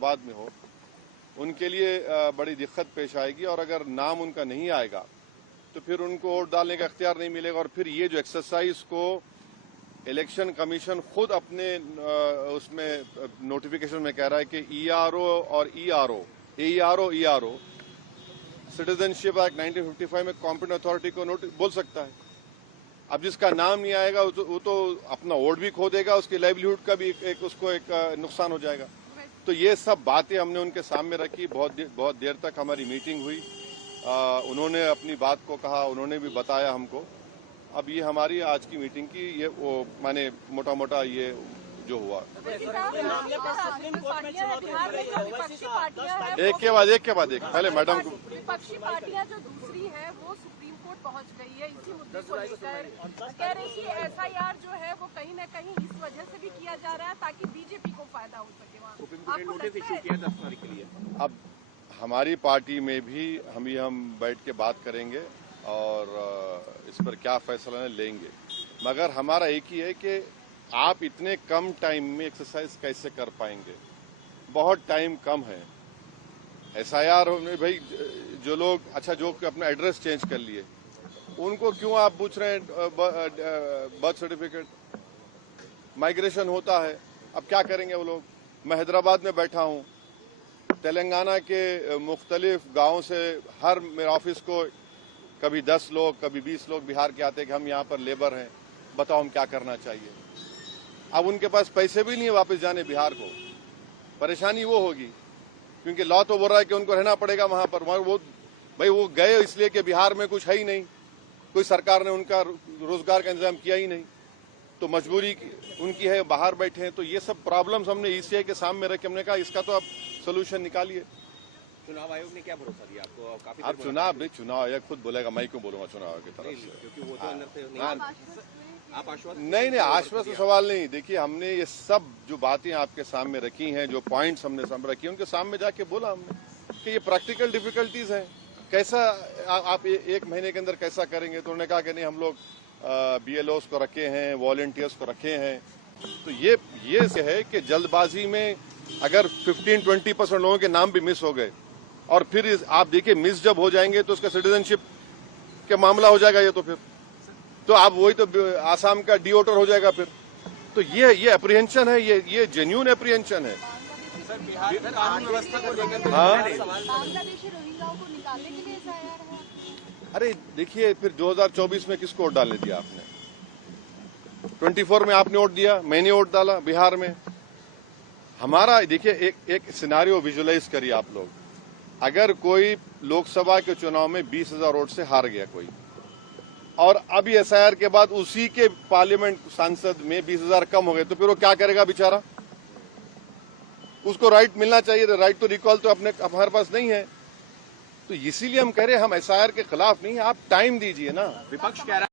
हैदराबाद में हो, उनके लिए बड़ी दिक्कत पेश आएगी। और अगर नाम उनका नहीं आएगा तो फिर उनको वोट डालने का इख्तियार नहीं मिलेगा। और फिर ये जो एक्सरसाइज को इलेक्शन कमीशन खुद अपने उसमें नोटिफिकेशन में कह रहा है कि ईआरओ और ईआरओ सिटीजनशिप एक्ट 1955 में कॉम्पिटेंट अथॉरिटी को बोल सकता है। अब जिसका नाम नहीं आएगा वो तो अपना वोट भी खो देगा, उसकी लाइवलीहुड का भी उसको एक नुकसान हो जाएगा। तो ये सब बातें हमने उनके सामने रखी। बहुत देर तक हमारी मीटिंग हुई। उन्होंने अपनी बात को कहा, उन्होंने भी बताया हमको। अब ये हमारी आज की मीटिंग की ये वो माने मोटा मोटा ये जो हुआ। एक के बाद एक पहले मैडम को। विपक्षी पार्टियां जो दूसरी है वो सुप्रीम कोर्ट पहुंच गई है इसी मुद्दे को लेकर, कह रही कि एसआईआर जो है वो कहीं न कहीं इस वजह से भी किया जा रहा है ताकि बीजेपी को फायदा हो सके। वहाँ नोटिस इशू किया 10 तारीख के लिए। अब हमारी पार्टी में भी हम बैठ के बात करेंगे और इस पर क्या फैसला लेंगे, मगर हमारा एक ही है कि आप इतने कम टाइम में एक्सरसाइज कैसे कर पाएंगे। बहुत टाइम कम है। एसआईआर में भाई जो लोग जो अपना एड्रेस चेंज कर लिए उनको क्यों आप पूछ रहे हैं बर्थ सर्टिफिकेट। माइग्रेशन होता है, अब क्या करेंगे वो लोग। मैं हैदराबाद में बैठा हूँ, तेलंगाना के मुख्तलिफ गाँव से हर मेरे ऑफिस को कभी 10 लोग कभी 20 लोग बिहार के आते हैं कि हम यहाँ पर लेबर हैं, बताओ हम क्या करना चाहिए। अब उनके पास पैसे भी नहीं है वापस जाने बिहार को। परेशानी वो होगी क्योंकि लॉ तो बोल रहा है कि उनको रहना पड़ेगा वहां पर। वो गए इसलिए कि बिहार में कुछ है ही नहीं, कोई सरकार ने उनका रोजगार का इंतजाम किया ही नहीं, तो मजबूरी उनकी है, बाहर बैठे हैं। तो ये सब प्रॉब्लम्स हमने ईसीआई के सामने रखे, हमने कहा इसका तो आप सोल्यूशन निकालिए। चुनाव आयोग ने क्या भरोसा दिया आपको? काफी अब चुनाव आयोग खुद बोलेगा, मैं क्यों बोलूंगा चुनाव आयोग की तरफ से, क्योंकि वो तो अंदर से आप आश्वस्त नहीं आश्वस्त सवाल नहीं। देखिए हमने ये सब जो बातें आपके सामने रखी हैं, जो पॉइंट्स हमने सामने रखी हैं, उनके सामने जाके बोला हमने कि ये प्रैक्टिकल डिफिकल्टीज हैं, कैसा आप एक महीने के अंदर कैसा करेंगे। तो उन्होंने कहा कि नहीं हम लोग बीएलओस को रखे हैं, वॉलंटियर्स को रखे हैं। तो ये से है कि जल्दबाजी में अगर 15-20% लोगों के नाम भी मिस हो गए और फिर आप देखिए मिस जब हो जाएंगे तो उसका सिटीजनशिप का मामला हो जाएगा। ये तो आप वही तो आसाम का डिओटर हो जाएगा फिर। तो ये अप्रीहेंशन है, ये जेन्युइन अप्रीहेंशन है। सर बिहार कानून व्यवस्था को लेकर बांग्लादेशी रोहिंग्याओं को निकालने के लिए एसआईआर है। अरे देखिए फिर 2024 में किसको वोट डालने दिया आपने? 24 में आपने वोट दिया, मैंने वोट डाला बिहार में। हमारा देखिए एक सिनारियो विजुअलाइज करिए आप लोग। अगर कोई लोकसभा के चुनाव में 20,000 वोट से हार गया कोई, और अभी एसआईआर के बाद उसी के पार्लियामेंट सांसद में 20,000 कम हो गए, तो फिर वो क्या करेगा बेचारा? उसको राइट मिलना चाहिए, राइट तो रिकॉल तो हमारे पास नहीं है। तो इसीलिए हम कह रहे हैं हम एसआईआर के खिलाफ नहीं, आप टाइम दीजिए ना। विपक्ष कह रहा